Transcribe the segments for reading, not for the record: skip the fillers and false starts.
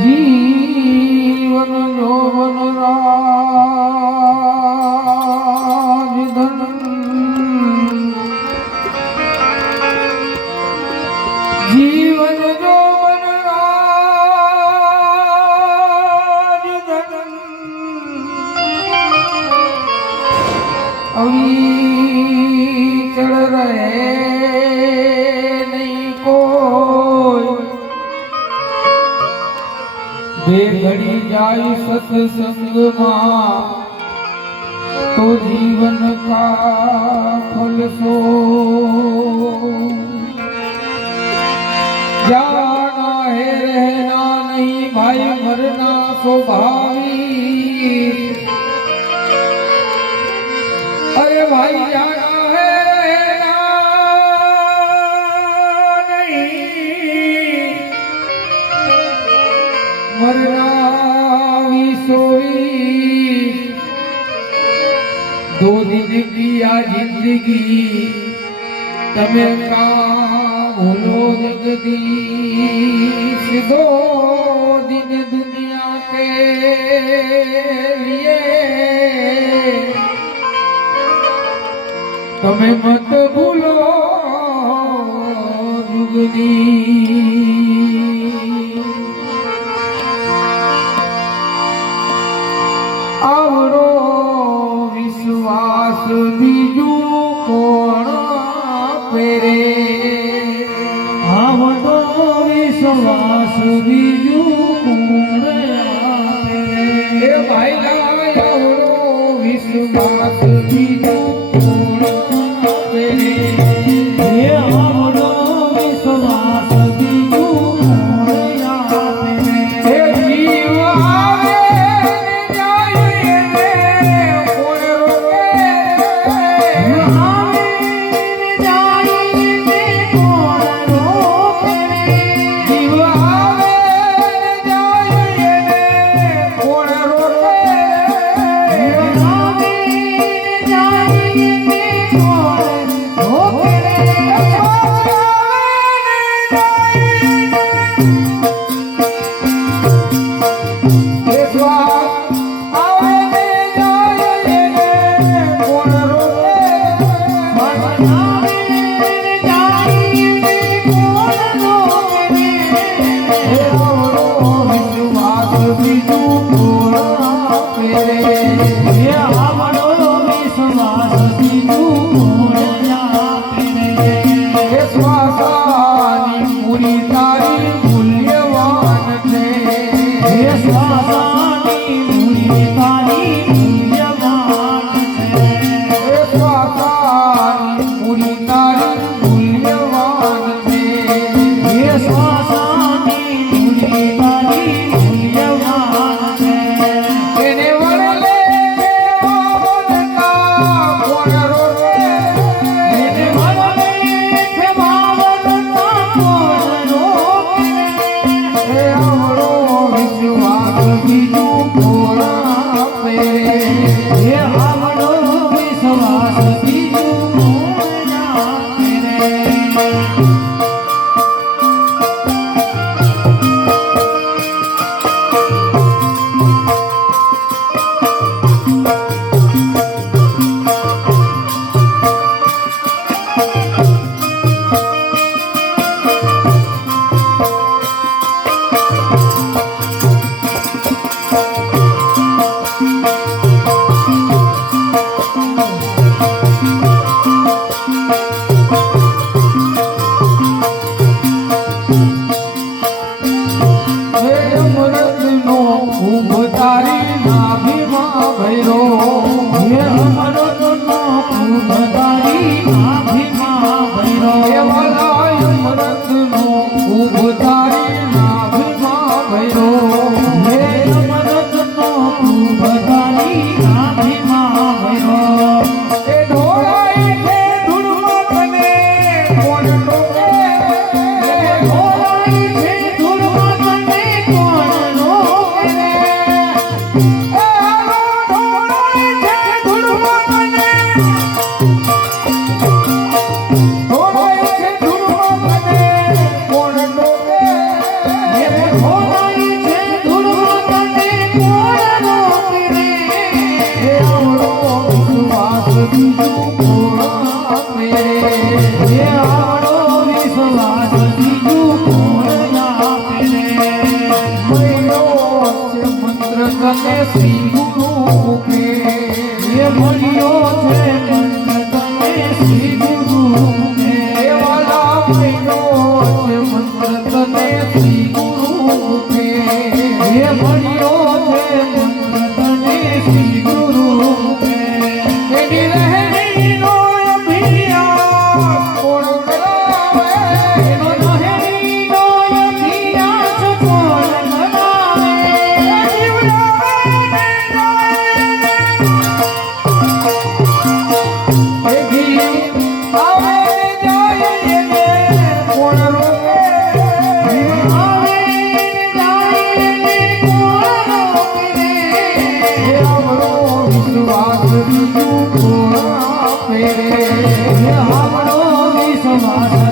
જીવન જોવન રાજધન જીવન જોવન રાજધન અવિચળ રહે નહીં કોઈ બે ઘડી જાય સત્સંગમાં તો જીવન કા ફલ સો जाना है रहना नहीं भाई मरना स्वाभाविक अरे भाई जाना है रहना नहीं मरना भी सोई दो दिन की आ जिंदगी तमे का भूलो जगदीश दो दिन दुनिया के लिए तमे मत भूलो जुगदी आवड़ो विश्वास बीजू कोण पेरे विश्वास बीजू कोण आपे भाई लायो विश्वास बीजू कोण आपे ये हमरो विश्वास बीजू कोण आपे हे जीव आवे जाए रे कोण रोके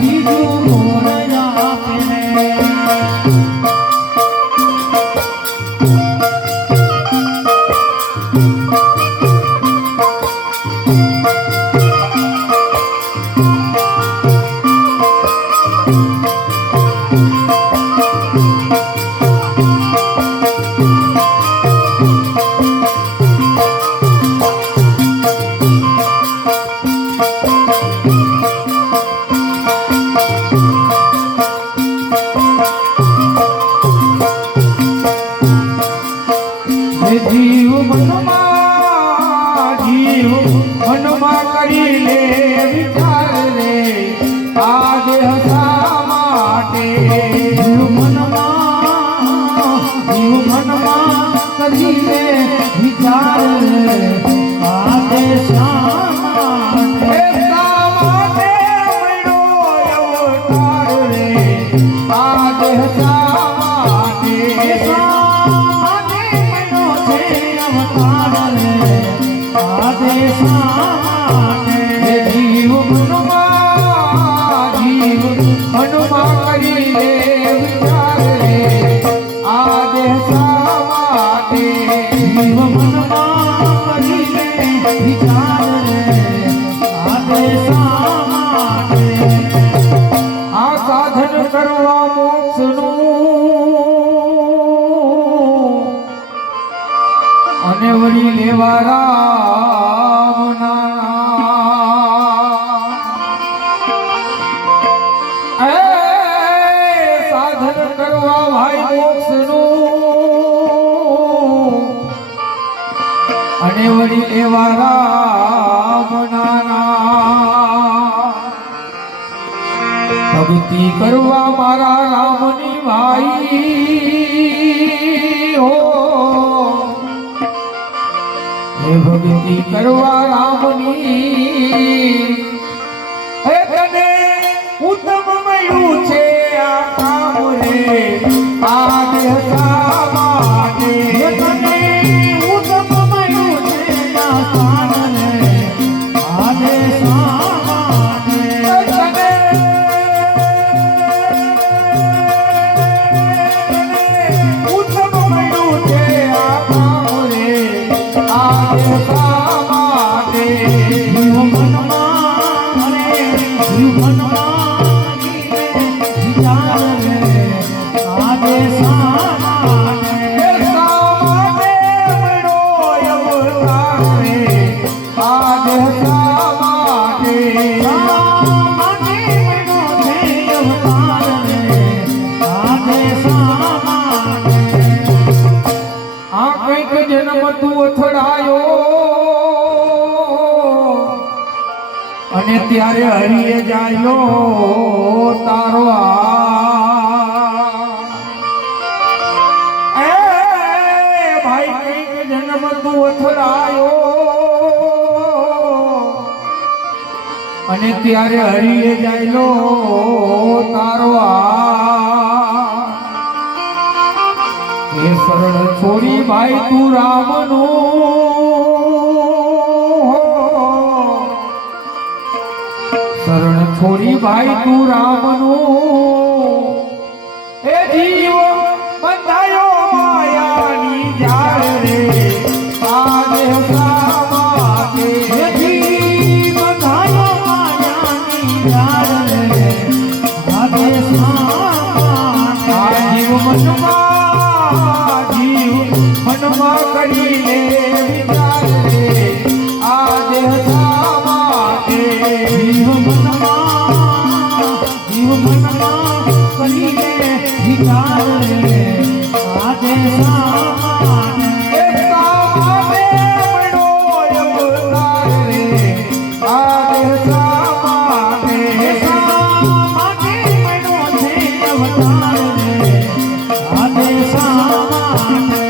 બીજું કોણ આપે રે જીવ મનમાં કરી લે વિચાર રે આ દેહ શા માટે જીવ મનમાં કરી લે વિચાર રે આ દેહ શા માટે શા માટે મળ્યો અવતાર રે આ દેહ શા માટે જીવ મનમાં કરી લે વિચાર રે આ દેહ શા માટે જીવ મનમાં કરી લે વિચાર રે આ દેહ શા માટે આ સાધન કરવા મોક્ષનું અને વળી લેવા રામ નામ એ સાધન કરવા ભાઈ મોક્ષનું અને વળી લેવા રામ નામ ભક્તિ કરવા મારા રામની ભાઈ હો હે ભક્તિ કરવા રામની હે તને ઉત્તમ મળ્યું છે આ કામ રે આ દેહ શા માટે તને ઉત્તમ મળ્યું છે આ સ્થાન રે આ દેહ શા માટે તને ઉત્તમ મળ્યું છે આ કામ રે આ દેહ શા માટે જીવ મનમાં જીવ મનમાં વિચાર રે આ દેહ શા માટે શા માટે મળ્યો અવતાર રે આ દેહ શા માટે આ કઈક જન્મ તું અથડાયો અને ત્યારે હરિએ જાયો તારો એ ભાઈ કઈક જન્મ તું અથડાયો અને ત્યારે હરિએ જાયલો તારો એ શરણ છોડી ભાઈ તું રામનું શરણ છોડી ભાઈ તું રામનું એ જીવ બંધાયો માયાની જાળ રે આ દેહ શા માટે જીવ બંધાયો માયાની જાળ રે આ દેહ શા માટે આ જીવ મનમાં કરી લે વિચાર રે આ દેહ શા માટે જીવ મનમાં કરી લે વિચાર રે આ દેહ શા માટે શા માટે મળ્યો અવતાર રે આ દેહ શા માટે શા માટે મળ્યો છે અવતાર રે આ દેહ શા માટે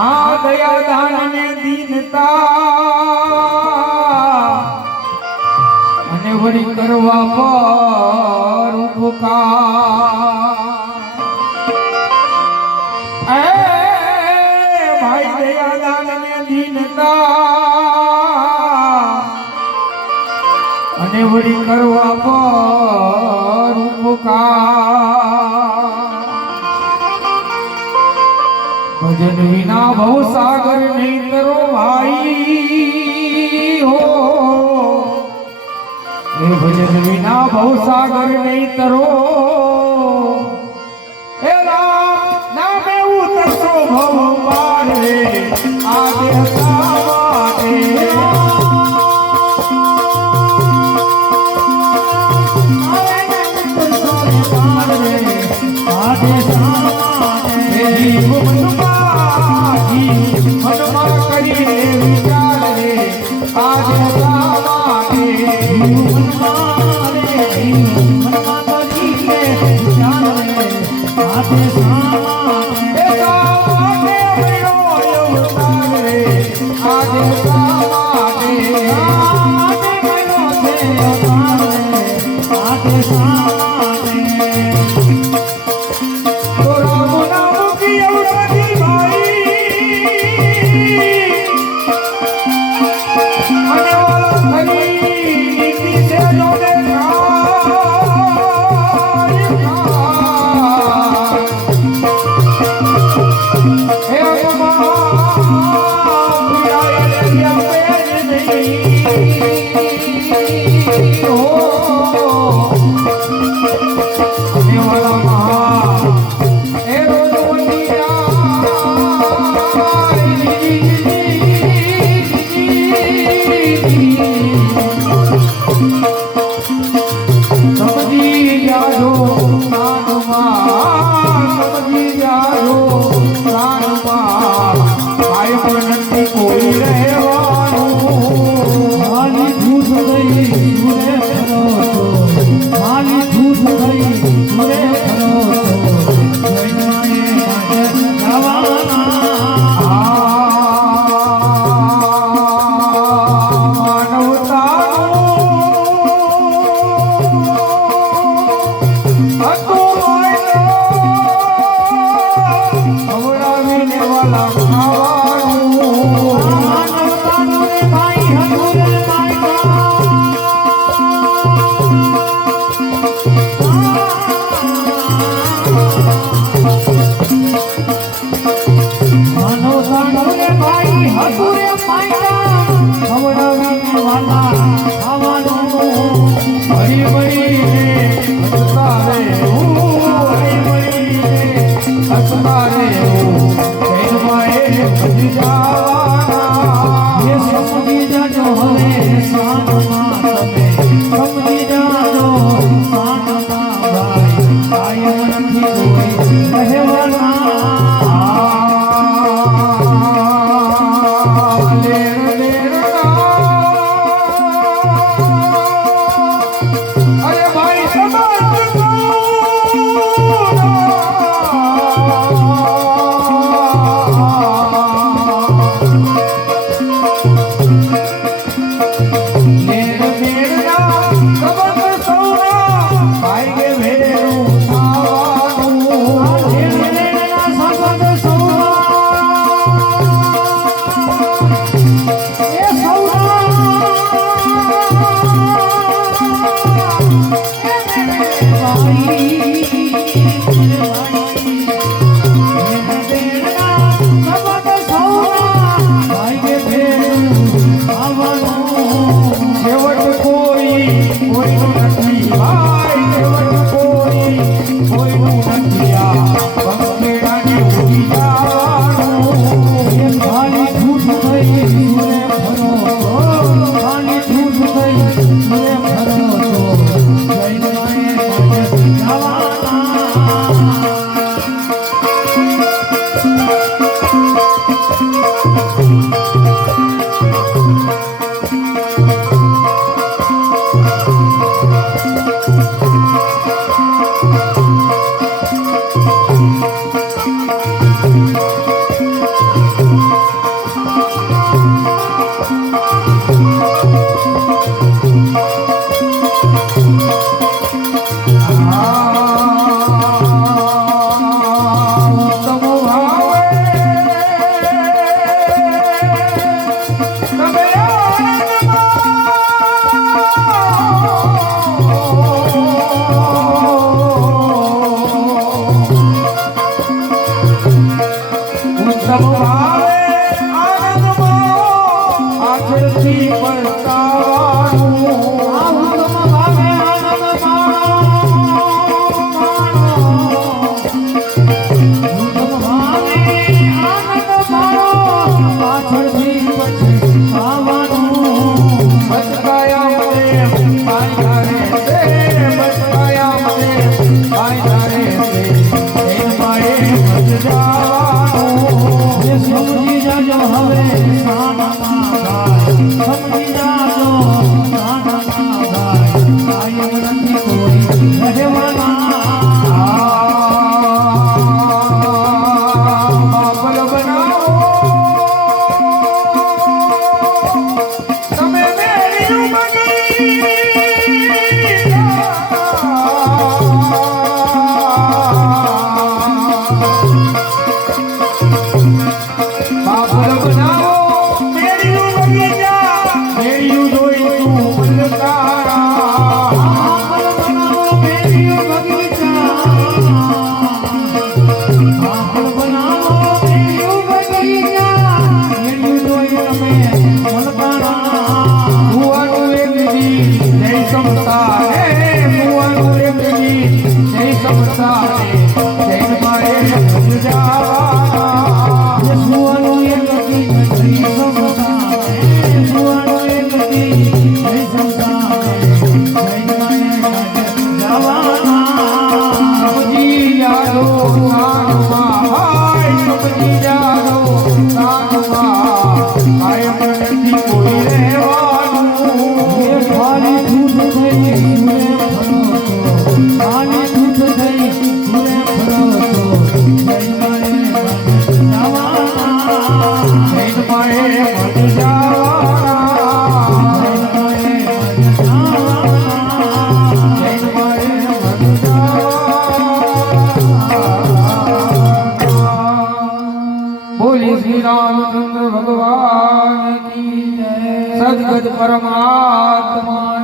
આ દયા દાન ને દીનતા અને વળી કરવા પર ઉપકાર એ ભાઈ દયા દાન ને દીનતા અને વળી કરવા પર ઉપકાર ભજન વિના ભવ સાગર નહીં તરો ભાઈ હો એ ભજન વિના ભવ સાગર નહીં તરો એ રામ નામે ઉતરતો ભવ પાર રે આ દેહ સાવારે જીવ મનમાં કરીને વિચાર રે આજે સાવારે એ સાવારે અવતાર રે આ જાણે જૈનમાં એ ભજ જવાના સુવાનો એક દી જઈ સમસાને સુવાનો એક દી જઈ સમસાને જૈનમાં એ ભજ જવાના સમજી જાજો સાનમાં હાય સમજી જાજો સાનમાં કાયમ નથી કોઈ રહેવાનું એ ખાલી છૂટ થઈ સુરે ફરો તો ખાલી છૂટ થઈ સુરે ફરો તો જૈનમાં એ ભજ જવાના જૈનમાં એ ભજ જવાના જૈનમાં એ ભજ જવાના જૈનમાં એ ભજ જવાના બોલી શ્રી રામચંદ્ર ભગવાન કી જય સદગત પરમાત્મા